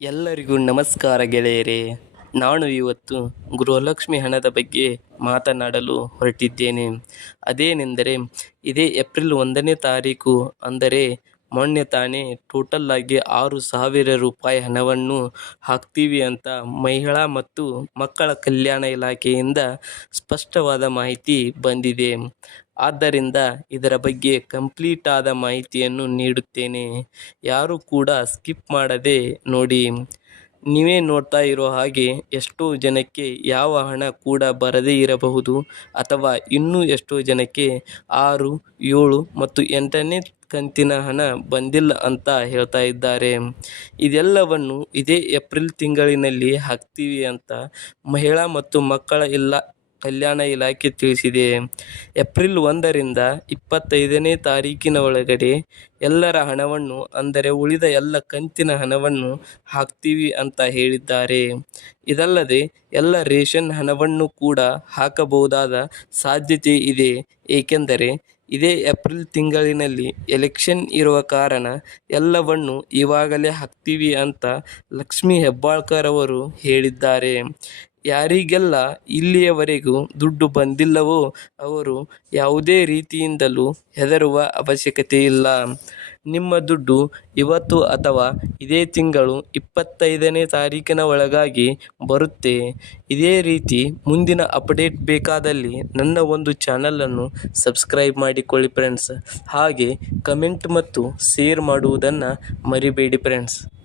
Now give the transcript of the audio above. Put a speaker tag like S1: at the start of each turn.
S1: ಎಲ್ಲರಿಗೂ ನಮಸ್ಕಾರ ಗೆಳೆಯರೇ. ನಾನು ಇವತ್ತು ಗೃಹಲಕ್ಷ್ಮಿ ಹಣದ ಬಗ್ಗೆ ಮಾತನಾಡಲು ಹೊರಟಿದ್ದೇನೆ. ಅದೇನೆಂದರೆ, ಇದೇ ಏಪ್ರಿಲ್ ಒಂದನೇ ತಾರೀಕು, ಅಂದರೆ ಮೊನ್ನೆ ತಾನೇ ಟೋಟಲ್ ಆಗಿ ಆರು ಸಾವಿರ ರೂಪಾಯಿ ಹಣವನ್ನು ಹಾಕ್ತೀವಿ ಅಂತ ಮಹಿಳಾ ಮತ್ತು ಮಕ್ಕಳ ಕಲ್ಯಾಣ ಇಲಾಖೆಯಿಂದ ಸ್ಪಷ್ಟವಾದ ಮಾಹಿತಿ ಬಂದಿದೆ. ಆದ್ದರಿಂದ ಇದರ ಬಗ್ಗೆ ಕಂಪ್ಲೀಟ್ ಆದ ಮಾಹಿತಿಯನ್ನು ನೀಡುತ್ತೇನೆ. ಯಾರು ಕೂಡ ಸ್ಕಿಪ್ ಮಾಡದೆ ನೋಡಿ. ನೀವೇ ನೋಡ್ತಾ ಇರೋ ಹಾಗೆ ಎಷ್ಟೋ ಜನಕ್ಕೆ ಯಾವ ಹಣ ಕೂಡ ಬರದೇ ಇರಬಹುದು ಅಥವಾ ಇನ್ನೂ ಎಷ್ಟೋ ಜನಕ್ಕೆ ಆರು, ಏಳು ಮತ್ತು ಎಂಟನೇ ಕಂತಿನ ಹಣ ಬಂದಿಲ್ಲ ಅಂತ ಹೇಳ್ತಾ ಇದ್ದಾರೆ. ಇದೆಲ್ಲವನ್ನು ಇದೇ ಏಪ್ರಿಲ್ ತಿಂಗಳಿನಲ್ಲಿ ಹಾಕ್ತೀವಿ ಅಂತ ಮಹಿಳಾ ಮತ್ತು ಮಕ್ಕಳ ಇಲ್ಲ ಕಲ್ಯಾಣ ಇಲಾಖೆ ತಿಳಿಸಿದೆ. ಏಪ್ರಿಲ್ ಒಂದರಿಂದ ಇಪ್ಪತ್ತೈದನೇ ತಾರೀಕಿನ ಒಳಗಡೆ ಎಲ್ಲರ ಹಣವನ್ನು, ಅಂದರೆ ಉಳಿದ ಎಲ್ಲ ಕಂತಿನ ಹಣವನ್ನು ಹಾಕ್ತೀವಿ ಅಂತ ಹೇಳಿದ್ದಾರೆ. ಇದಲ್ಲದೆ ಎಲ್ಲ ರೇಷನ್ ಹಣವನ್ನು ಕೂಡ ಹಾಕಬಹುದಾದ ಸಾಧ್ಯತೆ ಇದೆ. ಏಕೆಂದರೆ ಇದೇ ಏಪ್ರಿಲ್ ತಿಂಗಳಿನಲ್ಲಿ ಎಲೆಕ್ಷನ್ ಇರುವ ಕಾರಣ ಎಲ್ಲವನ್ನು ಇವಾಗಲೇ ಹಾಕ್ತೀವಿ ಅಂತ ಲಕ್ಷ್ಮೀ ಹೆಬ್ಬಾಳ್ಕರ್ ಅವರು ಹೇಳಿದ್ದಾರೆ. ಯಾರಿಗೆಲ್ಲ ಇಲ್ಲಿಯವರೆಗೂ ದುಡ್ಡು ಬಂದಿಲ್ಲವೋ ಅವರು ಯಾವುದೇ ರೀತಿಯಿಂದಲೂ ಹೆದರುವ ಅವಶ್ಯಕತೆ ಇಲ್ಲ ನಿಮ್ಮ ದುಡ್ಡು ಇವತ್ತು ಅಥವಾ ಇದೇ ತಿಂಗಳು ಇಪ್ಪತ್ತೈದನೇ ತಾರೀಕಿನ ಒಳಗಾಗಿ ಬರುತ್ತೆ. ಇದೇ ರೀತಿ ಮುಂದಿನ ಅಪ್ಡೇಟ್ ಬೇಕಾದಲ್ಲಿ ನನ್ನ ಒಂದು ಚಾನಲನ್ನು ಸಬ್ಸ್ಕ್ರೈಬ್ ಮಾಡಿಕೊಳ್ಳಿ ಫ್ರೆಂಡ್ಸ್ ಹಾಗೆ ಕಮೆಂಟ್ ಮತ್ತು ಶೇರ್ ಮಾಡುವುದನ್ನು ಮರಿಬೇಡಿ ಫ್ರೆಂಡ್ಸ್